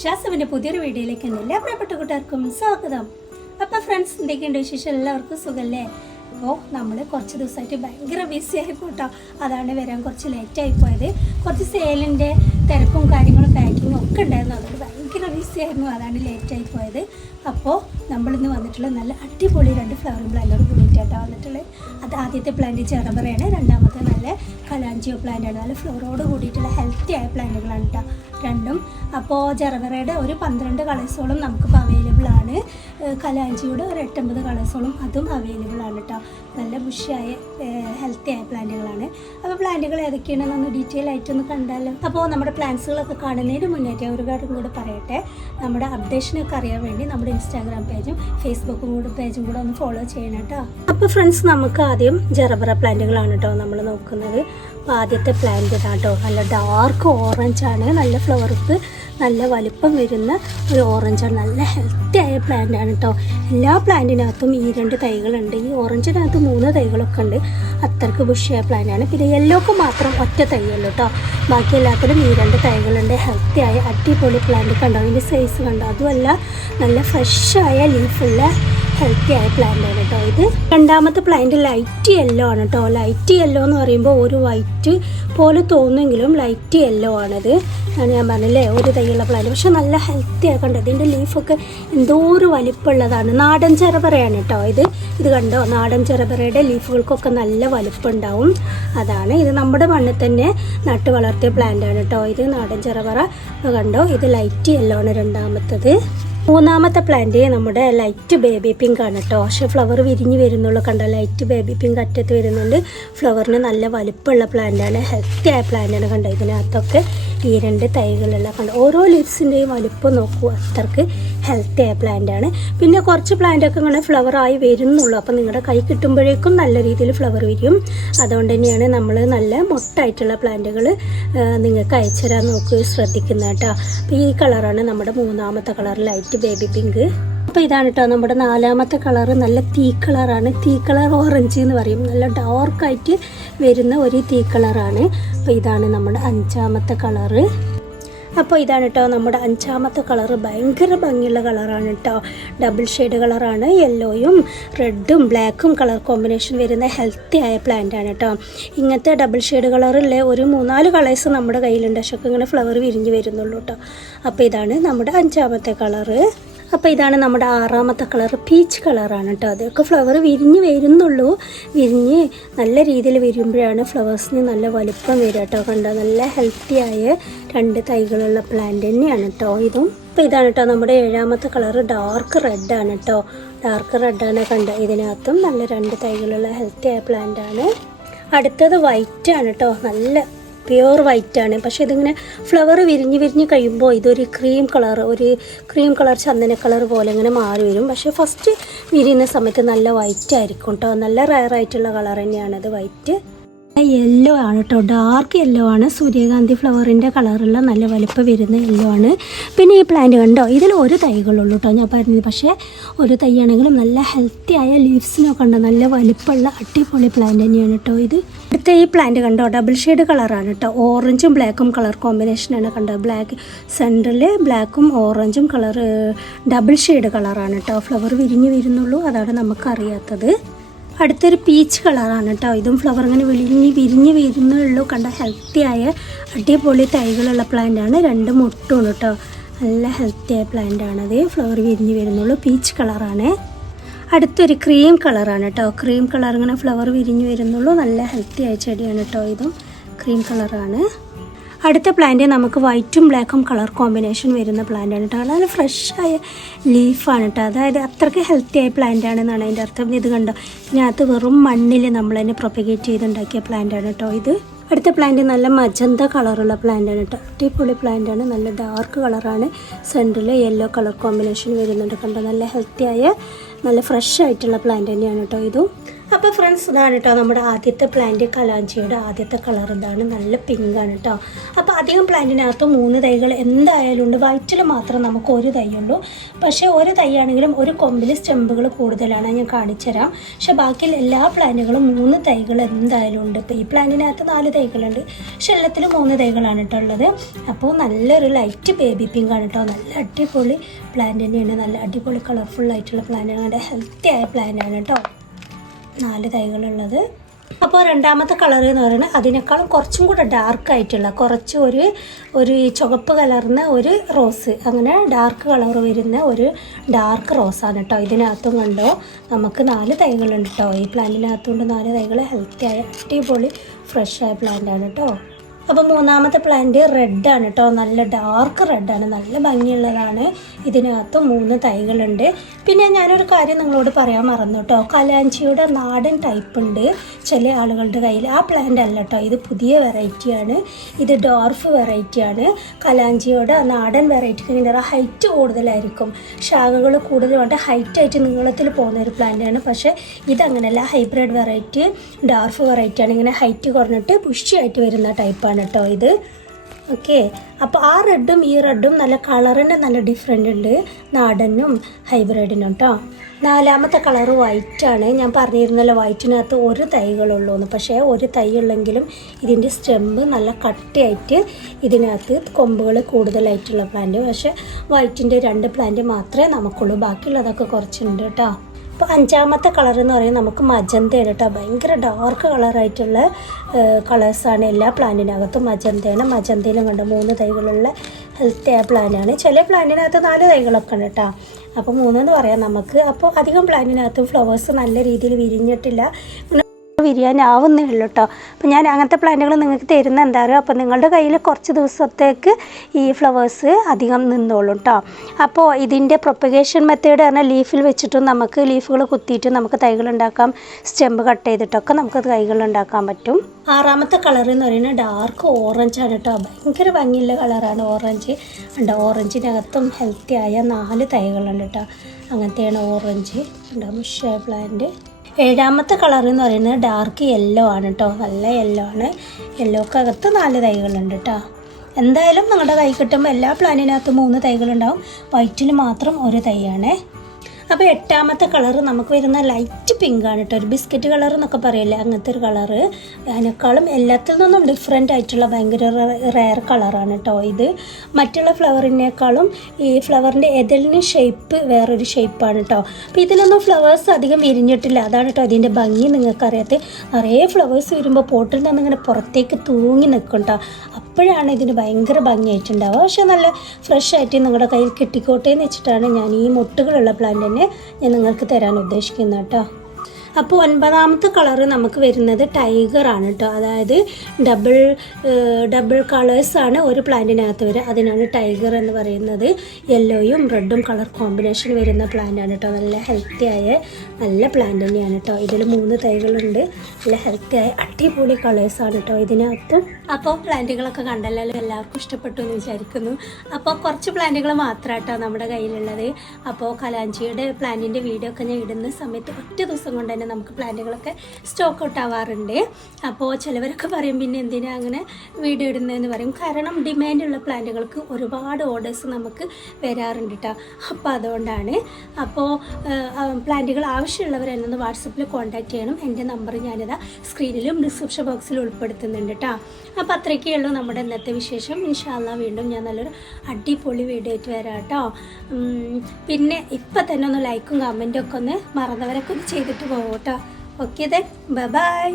ഷാസവിന്റെ പുതിയൊരു വീഡിയോയിലേക്ക് എന്റെ എല്ലാ പ്രിയപ്പെട്ട കൂട്ടുകാർക്കും സ്വാഗതം. അപ്പോൾ ഫ്രണ്ട്സ് എന്തൊക്കെയുണ്ട് വിശേഷം? എല്ലാവർക്കും സുഖല്ലേ? അപ്പോൾ നമ്മൾ കുറച്ച് ദിവസമായിട്ട് ഭയങ്കര ബിസി ആയി പോട്ടോ അതാണ് വരാൻ കുറച്ച് ലേറ്റ് ആയി പോയത്. കുറച്ച് സെയിലിന്റെ തിരക്കും കാര്യങ്ങളും പാക്കിങ്ങും ഒക്കെ ഉണ്ടായിരുന്നു. അതുകൊണ്ട് ഭയങ്കര ബിസി ആയിരുന്നു അതാണ് ലേറ്റായി പോയത്. അപ്പോൾ നമ്മളിന്ന് വന്നിട്ടുള്ള നല്ല അടിപൊളി രണ്ട് ഫ്ലവറിംഗ് പ്ലാന്റോട് കൂടിയിട്ടാണ് വന്നിട്ടുള്ളത് അത് ആദ്യത്തെ പ്ലാന്റ് ചെറബറയാണ് രണ്ടാമത്തെ നല്ല കലാഞ്ചിയോ പ്ലാന്റാണ് നല്ല ഫ്ലോറോട് കൂടിയിട്ടുള്ള ഹെൽത്തി ആയ പ്ലാന്റുകളാണ് കേട്ടോ രണ്ടും. അപ്പോൾ ചെറുപറയുടെ ഒരു പന്ത്രണ്ട് കളേഴ്സോളം നമുക്കിപ്പോൾ അവൈലബിൾ ആണ്. കലാഞ്ചിയുടെ ഒരു എട്ടമ്പത് കളേഴ്സോളം അതും അവൈലബിൾ ആണ് കേട്ടോ നല്ല ബുഷിയായ ഹെൽത്തി ആയ പ്ലാന്റുകളാണ്. അപ്പോൾ പ്ലാന്റുകൾ ഏതൊക്കെയാണെന്നൊന്ന് ഡീറ്റെയിൽ ആയിട്ടൊന്ന് കണ്ടാലോ? അപ്പോൾ നമ്മുടെ പ്ലാന്റ്സുകളൊക്കെ കാണുന്നതിന് മുന്നേറ്റം ഒരു കാര്യം കൂടെ പറയട്ടെ. നമ്മുടെ അപ്ഡേഷനൊക്കെ അറിയാൻ വേണ്ടി നമ്മുടെ ഇൻസ്റ്റാഗ്രാം പേജും ഫേസ്ബുക്കും കൂടെ പേജും കൂടെ ഒന്ന് ഫോളോ ചെയ്യണം കേട്ടോ അപ്പോൾ ഫ്രണ്ട്സ് നമുക്ക് ആദ്യം ജറബറ പ്ലാന്റുകളാണ് കേട്ടോ നമ്മൾ നോക്കുന്നത്. അപ്പോൾ ആദ്യത്തെ പ്ലാന്റ് ഇതാണ് കേട്ടോ നല്ല ഡാർക്ക് ഓറഞ്ച് ആണ്. നല്ല ഫ്ലവർക്ക് നല്ല വലുപ്പം വരുന്ന ഒരു ഓറഞ്ചാണ് നല്ല ഹെൽത്തി ആയ പ്ലാന്റ് ആണ് കേട്ടോ എല്ലാ പ്ലാന്റിനകത്തും ഈ രണ്ട് തൈകളുണ്ട്. ഈ ഓറഞ്ചിനകത്ത് മൂന്ന് തൈകളൊക്കെ ഉണ്ട്. അത്രയ്ക്ക് ബുഷിയായ പ്ലാന്റ് ആണ്. പിന്നെ യെല്ലോക്ക് മാത്രം ഒറ്റ തൈയുള്ളൂ കേട്ടോ ബാക്കി എല്ലാത്തിനും ഈ രണ്ട് തൈകളുണ്ട്. ഹെൽത്തി ആയ അടിപൊളി പ്ലാന്റ് കണ്ടോ? അതിന്റെ സൈസ് കണ്ടോ? അതുമല്ല നല്ല ഫ്രഷായ ലീഫുള്ള ഹെൽത്തി ആയ പ്ലാന്റ് ആണ് കേട്ടോ ഇത്. രണ്ടാമത്തെ പ്ലാന്റ് ലൈറ്റ് യെല്ലോ ആണ് കേട്ടോ. ലൈറ്റ് യെല്ലോ എന്ന് പറയുമ്പോൾ ഒരു വൈറ്റ് പോലെ തോന്നുമെങ്കിലും ലൈറ്റ് യെല്ലോ ആണത്. ആണ് ഞാൻ പറഞ്ഞല്ലേ ഒരു തൈയുള്ള പ്ലാന്റ് പക്ഷെ നല്ല ഹെൽത്തി ആയി കണ്ടോ? ഇതിന്റെ ലീഫൊക്കെ എന്തോ ഒരു വലിപ്പമുള്ളതാണ്. നാടൻ ചെറപറയാണ് കേട്ടോ ഇത്. ഇത് കണ്ടോ? നാടൻ ചെറപറയുടെ ലീഫുകൾക്കൊക്കെ നല്ല വലിപ്പമുണ്ടാവും. അതാണ്. ഇത് നമ്മുടെ മണ്ണിൽ തന്നെ നട്ട് വളർത്തിയ പ്ലാന്റ് ആണ് കേട്ടോ ഇത്. നാടൻ ചെറപറ കണ്ടോ? ഇത് ലൈറ്റ് യെല്ലോ ആണ് രണ്ടാമത്തത്. മൂന്നാമത്തെ പ്ലാന്റ് നമ്മുടെ ലൈറ്റ് ബേബി പിങ്ക് ആണ് കേട്ടോ പക്ഷെ ഫ്ലവർ വിരിഞ്ഞ് വരുന്നുള്ളൂ. കണ്ടോ? ലൈറ്റ് ബേബി പിങ്ക് അറ്റത്ത് വരുന്നുണ്ട്. ഫ്ലവറിന് നല്ല വലിപ്പമുള്ള പ്ലാന്റാണ് ഹെൽത്തി ആയ പ്ലാന്റാണ് കണ്ടോ? ഇതിനകത്തൊക്കെ ഈ രണ്ട് തൈകളുള്ള കണ്ടോ? ഓരോ ലീവ്സിന്റെയും വലിപ്പം നോക്കൂ. അത്രയ്ക്ക് ഹെൽത്തി ആയ പ്ലാന്റ് ആണ്. പിന്നെ കുറച്ച് പ്ലാന്റ് ഒക്കെ ഇങ്ങനെ ഫ്ലവർ ആയി വരുന്നുള്ളൂ. അപ്പോൾ നിങ്ങളുടെ കൈ കിട്ടുമ്പോഴേക്കും നല്ല രീതിയിൽ ഫ്ലവർ വരും. അതുകൊണ്ട് തന്നെയാണ് നമ്മൾ നല്ല മൊട്ടായിട്ടുള്ള പ്ലാന്റുകൾ നിങ്ങൾക്ക് അയച്ചുതരാൻ നോക്കി ശ്രദ്ധിക്കുന്നത് കേട്ടോ. അപ്പോൾ ഈ കളറാണ് നമ്മുടെ മൂന്നാമത്തെ കളർ ലൈറ്റ് ബേബി പിങ്ക് അപ്പോൾ ഇതാണ് കേട്ടോ നമ്മുടെ നാലാമത്തെ കളർ നല്ല തീ കളറാണ് തീ കളർ ഓറഞ്ച് എന്ന് പറയും. നല്ല ഡാർക്കായിട്ട് വരുന്ന ഒരു തീ കളറാണ് അപ്പോൾ ഇതാണ് നമ്മുടെ അഞ്ചാമത്തെ കളറ് അപ്പോൾ ഇതാണ് കേട്ടോ നമ്മുടെ അഞ്ചാമത്തെ കളർ ഭയങ്കര ഭംഗിയുള്ള കളറാണ് കേട്ടോ ഡബിൾ ഷെയ്ഡ് കളറാണ്. യെല്ലോയും റെഡും ബ്ലാക്കും കളർ കോമ്പിനേഷൻ വരുന്ന ഹെൽത്തി ആയ പ്ലാന്റ് ആണ് കേട്ടോ ഇങ്ങനത്തെ ഡബിൾ ഷെയ്ഡ് കളറിലെ ഒരു മൂന്നാൽ കളേഴ്സ് നമ്മുടെ കയ്യിലുണ്ട്. പക്ഷേ ഇങ്ങനെ ഫ്ലവർ വിരിഞ്ഞ് വരുന്നുള്ളൂ കേട്ടോ അപ്പോൾ ഇതാണ് നമ്മുടെ അഞ്ചാമത്തെ കളറ്. അപ്പോൾ ഇതാണ് നമ്മുടെ ആറാമത്തെ കളർ പീച്ച് കളറാണ് കേട്ടോ അതൊക്കെ ഫ്ലവർ വിരിഞ്ഞ് വരുന്നുള്ളൂ. വിരിഞ്ഞ് നല്ല രീതിയിൽ വരുമ്പോഴാണ് ഫ്ലവേഴ്സിന് നല്ല വലുപ്പം വരിക കേട്ടോ കണ്ടോ? നല്ല ഹെൽത്തി ആയ രണ്ട് തൈകളുള്ള പ്ലാന്റ് തന്നെയാണ് കേട്ടോ ഇതും. അപ്പോൾ ഇതാണ് കേട്ടോ നമ്മുടെ ഏഴാമത്തെ കളർ ഡാർക്ക് റെഡാണ് കേട്ടോ ഡാർക്ക് റെഡാണ് കണ്ട? ഇതിനകത്തും നല്ല രണ്ട് തൈകളുള്ള ഹെൽത്തി ആയ പ്ലാന്റ് ആണ്. അടുത്തത് വൈറ്റ് ആണ് കേട്ടോ നല്ല പ്യുവർ വൈറ്റ് ആണ്. പക്ഷെ ഇതിങ്ങനെ ഫ്ലവർ വിരിഞ്ഞ് വിരിഞ്ഞ് കഴിയുമ്പോൾ ഇതൊരു ക്രീം കളർ ഒരു ക്രീം കളർ ചന്ദന കളർ പോലെ ഇങ്ങനെ മാറി വരും. പക്ഷേ ഫസ്റ്റ് വിരിയുന്ന സമയത്ത് നല്ല വൈറ്റ് ആയിരിക്കും കേട്ടോ. നല്ല റയർ ആയിട്ടുള്ള കളർ തന്നെയാണത് വൈറ്റ്. യെല്ലോ ആണ് കേട്ടോ. ഡാർക്ക് യെല്ലോ ആണ്. സൂര്യകാന്തി ഫ്ലവറിന്റെ കളറുള്ള നല്ല വലുപ്പം വരുന്ന യെല്ലോ ആണ്. പിന്നെ ഈ പ്ലാന്റ് കണ്ടോ? ഇതിൽ ഒരു തൈകളുള്ളൂ കേട്ടോ ഞാൻ പറഞ്ഞത്. പക്ഷേ ഒരു തൈയാണെങ്കിലും നല്ല ഹെൽത്തി ആയ ലീവ്സിനൊക്കെ ഉണ്ടോ നല്ല വലുപ്പമുള്ള അടിപൊളി പ്ലാന്റ് തന്നെയാണ് കേട്ടോ ഇത്. അടുത്ത ഈ പ്ലാന്റ് കണ്ടോ? ഡബിൾ ഷെയ്ഡ് കളറാണ് കേട്ടോ ഓറഞ്ചും ബ്ലാക്കും കളർ കോമ്പിനേഷനാണ് കണ്ടോ? ബ്ലാക്ക് സെന്ററിൽ ബ്ലാക്കും ഓറഞ്ചും കളർ ഡബിൾ ഷെയ്ഡ് കളറാണ് കേട്ടോ ഫ്ലവർ വിരിഞ്ഞ് വരുന്നുള്ളൂ. അതാണ് നമുക്കറിയാത്തത്. അടുത്തൊരു പീച്ച് കളറാണ് കേട്ടോ ഇതും ഫ്ലവർ ഇങ്ങനെ വിരിഞ്ഞ് വിരിഞ്ഞ് വരുന്നുള്ളൂ. കണ്ട ഹെൽത്തിയായ അടിപൊളി തൈകളുള്ള പ്ലാന്റ് ആണ്. രണ്ട് മുട്ടുണ്ട് കേട്ടോ നല്ല ഹെൽത്തിയായ ആയ പ്ലാന്റ് ആണത്. ഫ്ലവർ വിരിഞ്ഞ് വരുന്നുള്ളൂ. പീച്ച് കളറാണ് അടുത്തൊരു ക്രീം കളറാണ് കേട്ടോ ക്രീം കളർ ഇങ്ങനെ ഫ്ലവർ വിരിഞ്ഞു വരുന്നുള്ളൂ. നല്ല ഹെൽത്തി ആയ ചെടിയാണ് കേട്ടോ ഇതും. ക്രീം കളറാണ് അടുത്ത പ്ലാന്റ് നമുക്ക് വൈറ്റും ബ്ലാക്കും കളർ കോമ്പിനേഷൻ വരുന്ന പ്ലാന്റ് ആണ് കേട്ടോ നല്ല ഫ്രഷായ ലീഫാണ് കേട്ടോ അതായത് അത്രയ്ക്ക് ഹെൽത്തി ആയ പ്ലാന്റ് ആണെന്നാണ് അതിന്റെ അർത്ഥം. ഇത് കണ്ടോ? ഇതിനകത്ത് വെറും മണ്ണിൽ നമ്മൾ തന്നെ പ്രൊപ്പഗേറ്റ് ചെയ്തുണ്ടാക്കിയ പ്ലാന്റ് ആണ് കേട്ടോ ഇത്. അടുത്ത പ്ലാന്റ് നല്ല മജന്ത കളറുള്ള പ്ലാന്റാണ് കേട്ടോ അടിപൊളി പ്ലാന്റ് ആണ്. നല്ല ഡാർക്ക് കളറാണ് സെന്ററിൽ യെല്ലോ കളർ കോമ്പിനേഷൻ വരുന്നുണ്ട് കണ്ടോ? നല്ല ഹെൽത്തി ആയ നല്ല ഫ്രഷ് ആയിട്ടുള്ള പ്ലാന്റ് തന്നെയാണ് കേട്ടോ ഇതും. അപ്പോൾ ഫ്രണ്ട്സ് ഇതാണ് കേട്ടോ നമ്മുടെ ആദ്യത്തെ പ്ലാന്റ് കലാഞ്ചിയുടെ ആദ്യത്തെ കളർ ഇതാണ്. നല്ല പിങ്കാണ് കേട്ടോ അപ്പോൾ അധികം പ്ലാന്റിനകത്ത് മൂന്ന് തൈകൾ എന്തായാലും ഉണ്ട്. വയറ്റിൽ മാത്രം നമുക്ക് ഒരു തൈയുള്ളൂ. പക്ഷേ ഒരു തൈയാണെങ്കിലും ഒരു കൊമ്പിൽ സ്റ്റെമ്പുകൾ കൂടുതലാണ്. ഞാൻ കാണിച്ചു തരാം പക്ഷെ ബാക്കി എല്ലാ പ്ലാന്റുകളും മൂന്ന് തൈകൾ എന്തായാലും ഉണ്ട്. ഇപ്പോൾ ഈ പ്ലാന്റിനകത്ത് നാല് തൈകളുണ്ട്. പക്ഷെ എല്ലാത്തിലും മൂന്ന് തൈകളാണ് കേട്ടോ ഉള്ളത്. അപ്പോൾ നല്ലൊരു ലൈറ്റ് ബേബി പിങ്ക് ആണ് കേട്ടോ നല്ല അടിപൊളി പ്ലാന്റ് തന്നെയാണ്. നല്ല അടിപൊളി കളർഫുൾ ആയിട്ടുള്ള പ്ലാന്റാണ് ഹെൽത്തി ആയ പ്ലാന്റാണ് കേട്ടോ നാല് തൈകളുള്ളത്. അപ്പോൾ രണ്ടാമത്തെ കളർ എന്ന് പറയുന്നത് അതിനേക്കാളും കുറച്ചും കൂടെ ഡാർക്ക് ആയിട്ടുള്ള കുറച്ച് ഒരു ഒരു ചുവപ്പ് കലർന്ന ഒരു റോസ് അങ്ങനെ ഡാർക്ക് കളർ വരുന്ന ഒരു ഡാർക്ക് റോസാണ് കേട്ടോ ഇതിനകത്തും കണ്ടോ. നമുക്ക് നാല് തൈകളുണ്ട് കേട്ടോ ഈ പ്ലാന്റിനകത്തുകൊണ്ട് നാല് തൈകൾ ഹെൽത്തി ആയ അടിപൊളി ഫ്രഷ് ആയ പ്ലാന്റാണ് കേട്ടോ അപ്പോൾ മൂന്നാമത്തെ പ്ലാന്റ് റെഡാണ് കേട്ടോ നല്ല ഡാർക്ക് റെഡാണ് നല്ല ഭംഗിയുള്ളതാണ്. ഇതിനകത്ത് മൂന്ന് തൈകളുണ്ട്. പിന്നെ ഞാനൊരു കാര്യം നിങ്ങളോട് പറയാൻ മറന്നു കേട്ടോ കലാഞ്ചിയുടെ നാടൻ ടൈപ്പ് ഉണ്ട് ചില ആളുകളുടെ കയ്യിൽ. ആ പ്ലാന്റ് അല്ല കേട്ടോ ഇത് പുതിയ വെറൈറ്റിയാണ് ഇത് ഡോർഫ് വെറൈറ്റിയാണ് കലാഞ്ചിയുടെ നാടൻ വെറൈറ്റിക്ക് ഇങ്ങനെ ഹൈറ്റ് കൂടുതലായിരിക്കും. ശാഖകൾ കൂടുതൽ ഹൈറ്റ് ഹൈറ്റായിട്ട് നീളത്തിൽ പോകുന്ന ഒരു പ്ലാന്റാണ് പക്ഷേ ഇതങ്ങനെയല്ല ഹൈബ്രിഡ് വെറൈറ്റി ഡാർഫ് വെറൈറ്റിയാണ് ഇങ്ങനെ ഹൈറ്റ് കുറഞ്ഞിട്ട് പുഷ്ടിയായിട്ട് വരുന്ന ടൈപ്പാണ് കേട്ടോ ഇത്. ഓക്കെ അപ്പോൾ ആ റെഡും ഈ റെഡും നല്ല കളറിന് നല്ല ഡിഫറെന്റ് ഉണ്ട്. നാടനും ഹൈബ്രിഡിനും കേട്ടോ നാലാമത്തെ കളർ വൈറ്റാണ് ഞാൻ പറഞ്ഞിരുന്നല്ലോ വൈറ്റിനകത്ത് ഒരു തൈകളുള്ളൂ എന്ന് പക്ഷേ ഒരു തൈ ഉള്ളെങ്കിലും ഇതിന്റെ സ്റ്റെമ്പ് നല്ല കട്ടിയായിട്ട് ഇതിനകത്ത് കൊമ്പുകൾ കൂടുതലായിട്ടുള്ള പ്ലാന്റ് പക്ഷേ വൈറ്റിന്റെ രണ്ട് പ്ലാന്റ് മാത്രമേ നമുക്കുള്ളൂ. ബാക്കിയുള്ളതൊക്കെ കുറച്ചുണ്ട് കേട്ടോ അപ്പോൾ അഞ്ചാമത്തെ കളർ എന്ന് പറയുന്നത് നമുക്ക് മജന്തയാണ് കേട്ടോ. ഭയങ്കര ഡാർക്ക് കളറായിട്ടുള്ള കളേഴ്സാണ് എല്ലാ പ്ലാന്റിനകത്തും മജന്തയാണ്. മജന്തയിലും കണ്ട മൂന്ന് തൈകളുള്ള ഹെൽത്തി ആയ പ്ലാന്റാണ് ചില പ്ലാന്റിനകത്ത് നാല് തൈകളൊക്കെ ഉണ്ട് കേട്ടോ. അപ്പോൾ മൂന്നെന്ന് പറയാം നമുക്ക്. അപ്പോൾ അധികം പ്ലാന്റിനകത്തും ഫ്ലവേഴ്സ് നല്ല രീതിയിൽ വിരിഞ്ഞിട്ടില്ല. വിരിയാനാവുന്നേ ഉള്ളൂ കേട്ടോ അപ്പോൾ ഞാൻ അങ്ങനത്തെ പ്ലാന്റുകൾ നിങ്ങൾക്ക് തരുന്ന എന്താ പറയുക അപ്പോൾ നിങ്ങളുടെ കയ്യിൽ കുറച്ച് ദിവസത്തേക്ക് ഈ ഫ്ലവേഴ്സ് അധികം നിന്നോളും കേട്ടോ അപ്പോൾ ഇതിന്റെ പ്രൊപ്പഗേഷൻ മെത്തേഡ് പറഞ്ഞാൽ ലീഫിൽ വെച്ചിട്ടും നമുക്ക് ലീഫുകൾ കുത്തിയിട്ട് നമുക്ക് തൈകൾ ഉണ്ടാക്കാം. സ്റ്റെമ്പ് കട്ട് ചെയ്തിട്ടൊക്കെ നമുക്ക് തൈകൾ ഉണ്ടാക്കാൻ പറ്റും. ആറാമത്തെ കളർ എന്ന് പറയുന്നത് ഡാർക്ക് ഓറഞ്ച് ആണ് കേട്ടോ. ഭയങ്കര ഭംഗിയുള്ള കളറാണ് ഓറഞ്ച്. ഉണ്ട് ഓറഞ്ചിനകത്തും ഹെൽത്തി ആയ നാല് തൈകളുണ്ട് കേട്ടോ. അങ്ങനത്തെയാണ് ഓറഞ്ച്. ഉണ്ടാകും ഷേ പ്ലാന്റ്. ഏഴാമത്തെ കളർ എന്ന് പറയുന്നത് ഡാർക്ക് യെല്ലോ ആണ് കേട്ടോ നല്ല യെല്ലോ ആണ്. യെല്ലോക്കകത്ത് നാല് തൈകളുണ്ട് കേട്ടോ എന്തായാലും നിങ്ങളുടെ കൈ കിട്ടുമ്പോൾ എല്ലാ പ്ലാനിനകത്തും മൂന്ന് തൈകളുണ്ടാവും. വൈറ്റിന് മാത്രം ഒരു തൈയാണ്. അപ്പോൾ എട്ടാമത്തെ കളർ നമുക്ക് വരുന്ന ലൈറ്റ് പിങ്ക് ആണ് കേട്ടോ. ഒരു ബിസ്ക്കറ്റ് കളർ എന്നൊക്കെ പറയില്ലേ അങ്ങനത്തെ ഒരു കളറ് അതിനേക്കാളും എല്ലാത്തിൽ നിന്നും ഡിഫറെന്റ് ആയിട്ടുള്ള ഭയങ്കര റയർ കളറാണ് കേട്ടോ ഇത്. മറ്റുള്ള ഫ്ലവറിനേക്കാളും ഈ ഫ്ലവറിന്റെ എതിലിന് ഷേപ്പ് വേറൊരു ഷേപ്പാണ് കേട്ടോ. അപ്പോൾ ഇതിലൊന്നും ഫ്ലവേഴ്സ് അധികം വിരിഞ്ഞിട്ടില്ല. അതാണ് കേട്ടോ അതിന്റെ ഭംഗി നിങ്ങൾക്കറിയാത്ത. നിറയെ ഫ്ലവേഴ്സ് വരുമ്പോൾ പോട്ടിൽ നിന്ന് ഇങ്ങനെ പുറത്തേക്ക് തൂങ്ങി നിൽക്കും കേട്ടോ. അപ്പോഴാണ് ഇതിന് ഭയങ്കര ഭംഗിയായിട്ടുണ്ടാവുക. പക്ഷെ നല്ല ഫ്രഷ് ആയിട്ട് നിങ്ങളുടെ കയ്യിൽ കിട്ടിക്കോട്ടെ എന്ന് വെച്ചിട്ടാണ് ഞാൻ ഈ മുട്ടുകളുള്ള പ്ലാന്റിനെ ഞാൻ നിങ്ങൾക്ക് തരാൻ ഉദ്ദേശിക്കുന്നത് കേട്ടോ. അപ്പോൾ ഒൻപതാമത്തെ കളറ് നമുക്ക് വരുന്നത് ടൈഗർ ആണ് കേട്ടോ അതായത് ഡബിൾ ഡബിൾ കളേഴ്സാണ് ഒരു പ്ലാന്റിനകത്ത് വരിക അതിനാണ് ടൈഗർ എന്ന് പറയുന്നത്. യെല്ലോയും റെഡും കളർ കോമ്പിനേഷൻ വരുന്ന പ്ലാന്റാണ് കേട്ടോ നല്ല ഹെൽത്തി ആയ നല്ല പ്ലാന്റ് തന്നെയാണ് കേട്ടോ ഇതിൽ മൂന്ന് തൈകളുണ്ട്. നല്ല ഹെൽത്തി ആയ അടിപൊളി കളേഴ്സാണ് കേട്ടോ ഇതിനകത്ത്. അപ്പോൾ പ്ലാന്റുകളൊക്കെ കണ്ടല്ലോ എല്ലാവർക്കും ഇഷ്ടപ്പെട്ടു എന്ന് വിചാരിക്കുന്നു. അപ്പോൾ കുറച്ച് പ്ലാന്റുകൾ മാത്രം കേട്ടോ നമ്മുടെ കയ്യിലുള്ളത്. അപ്പോൾ കലാഞ്ചിയുടെ പ്ലാന്റിന്റെ വീഡിയോ ഒക്കെ ഞാൻ ഇടുന്ന സമയത്ത് ഒറ്റ ദിവസം കൊണ്ട് തന്നെ നമുക്ക് പ്ലാന്റുകളൊക്കെ സ്റ്റോക്ക് ഔട്ട് ആവാറുണ്ട്. അപ്പോൾ ചിലവരൊക്കെ പറയും പിന്നെ എന്തിനാ അങ്ങനെ വീഡിയോ ഇടുന്നതെന്ന് പറയും. കാരണം ഡിമാൻഡുള്ള പ്ലാന്റുകൾക്ക് ഒരുപാട് ഓർഡേഴ്സ് നമുക്ക് വരാറുണ്ട് കേട്ടോ അപ്പോൾ അതുകൊണ്ടാണ്. അപ്പോൾ പ്ലാന്റുകൾ ആവശ്യമുള്ളവർ എന്നൊന്ന് വാട്സപ്പിൽ കോൺടാക്റ്റ് ചെയ്യണം. എന്റെ നമ്പർ ഞാനിതാ സ്ക്രീനിലും ഡിസ്ക്രിപ്ഷൻ ബോക്സിലും ഉൾപ്പെടുത്തുന്നുണ്ട് കേട്ടോ അപ്പോൾ അത്രയൊക്കെ ഉള്ളൂ നമ്മുടെ ഇന്നത്തെ വിശേഷം. ഇൻഷാല്ല വീണ്ടും ഞാൻ നല്ലൊരു അടിപൊളി വീഡിയോ ആയിട്ട് വരാം കേട്ടോ പിന്നെ ഇപ്പം തന്നെ ഒന്ന് ലൈക്കും കമന്റും ഒക്കെ ഒന്ന് മറന്നവരൊക്കെ ഒന്ന് ചെയ്തിട്ട് പോകും കേട്ടോ ഓക്കെ ദെൻ ബൈ